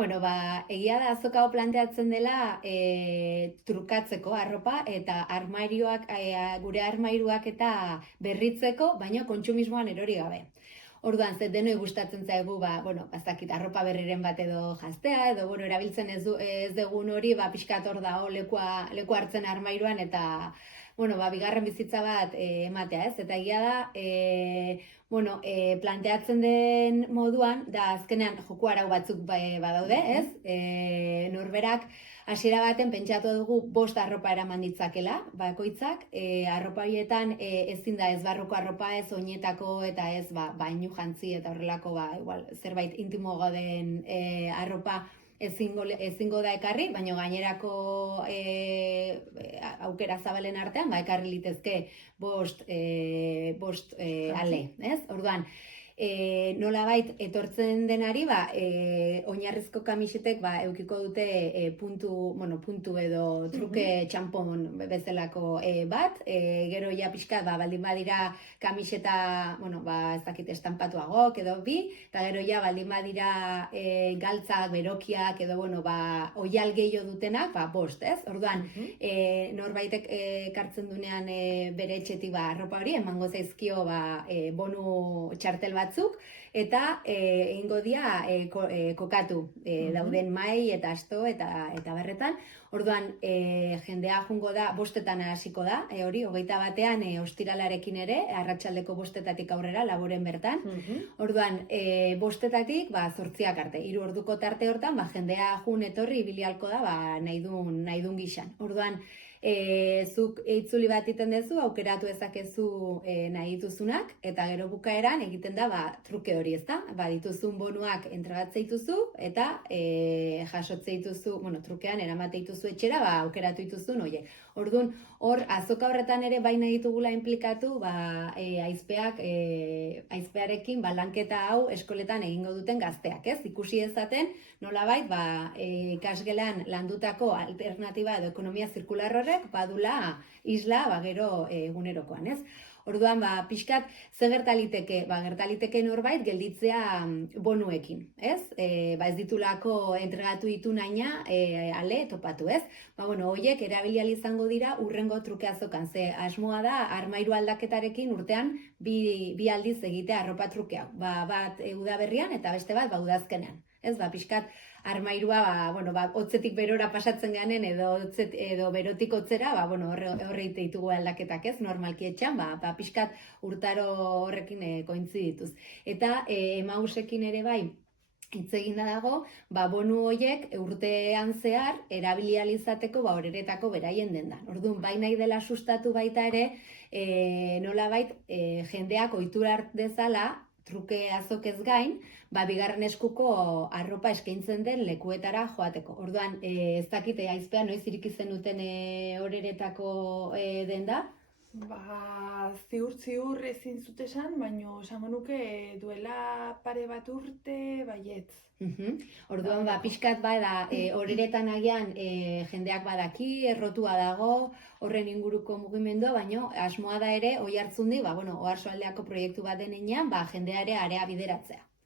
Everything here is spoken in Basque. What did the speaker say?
Bueno, egia da azokao planteatzen dela trukatzeko arropa eta armairioak, gure armairuak eta berritzeko, baina kontsumismoan erori gabe. Orduan, ze denoi gustatzen zaigu, bazakit, arropa berriren bat edo jastea, edo, erabiltzen ez dugun hori, pixkat hor da, leku hartzen armairuan, eta, bigarren bizitza bat ematea, ez? Eta egia da, planteatzen den moduan, da azkenean joko arau batzuk badaude, ez? Norberak hasiera baten pentsatu dugu 5 arropa eraman ditzakela, bakoitzak, arropa horietan ezin da ez barruko arropa, ez oinetako eta ez bainu jantzi eta horrelako igual zerbait intimo den arropa ezingo da ekarri, baina gainerako aukera zabalen artean ekarri litezke 5 ale, ez? Orduan, nolabait etortzen denari, oinarrizko kamisetek eukiko dute puntu edo truke txampon bezalako bat, gero ja pixka baldin badira kamiseta, ez dakit estampatuagok edo bi, eta gero ja baldin badira galtzak, berokiak edo oial gehiago dutenak, 5, ez? Orduan, norbaitek kartzen dunean bere etxetik arropa hori, emango zaizkio bonu txartel batzuk, eta egingo dia kokatu dauden mai eta asto eta berretan. Orduan, jendea jungo da, 5etan hasiko da, hori, 21ean ostiralarekin ere, arratsaldeko 5etatik aurrera, laboren bertan. Orduan, 5etatik 8 arte, 3 orduko tarte hortan, jendea jun etorri ibilialko da nahi dun gixan. Orduan, zuk itzuli bat iten dezu, aukeratu ezakezu nahi dituzunak, eta gero bukaeran egiten da truke hori, ezta? Dituzun bonuak entregatze dituzu, eta jasotze dituzu, trukean eramate dituzu etxera, aukeratu dituzun horiek. Orduan, hor, azoka horretan ere baina ditugula implikatu, aizpearekin lanketa hau eskoletan egingo duten gazteak, ez? Ikusi ezaten, nolabait, ikasgelan landutako alternatiba edo ekonomia zirkular horrek, badula isla, gero egunerokoan, ez? Orduan, pixkat, ze gertaliteke? Gertaliteke norbait gelditzea bonuekin, ez? Ez ditulako entregatu ditu naina ale topatu, ez? Horiek erabilial izango dira urrengo truke azokan, ze asmoa da armairu aldaketarekin urtean bi aldiz egitea arropa truke hau. Bat udaberrian eta beste bat udazkenean. Ez, pixkat, armairua, hotzetik berora pasatzen ganen edo berotik hotzera, horreite ditugu aldaketak, ez, normalki etxan, pixkat urtaro horrekin kointzidituz. Eta emausekin ere hitz eginda dago, bonu horiek urtean zehar erabilializateko horeretako beraien dendan. Orduan, nahi dela sustatu baita ere, nolabait jendeak ohitura hart dezala, truke azokez gain, bigarren eskuko arropa eskaintzen den lekuetara joateko. Orduan, ez dakite aizpean noiz iriki zenuten horeretako denda? Ziur ezin zut esan, baina esango nuke duela pare bat urte baietz. Orduan, pixkat horeretan agian jendeak badaki, errotua dago, horren inguruko mugimendua, baina asmoa da ere, oihartzundi, oarsoaldeako proiektu bat denean, jendea ere area bideratzea.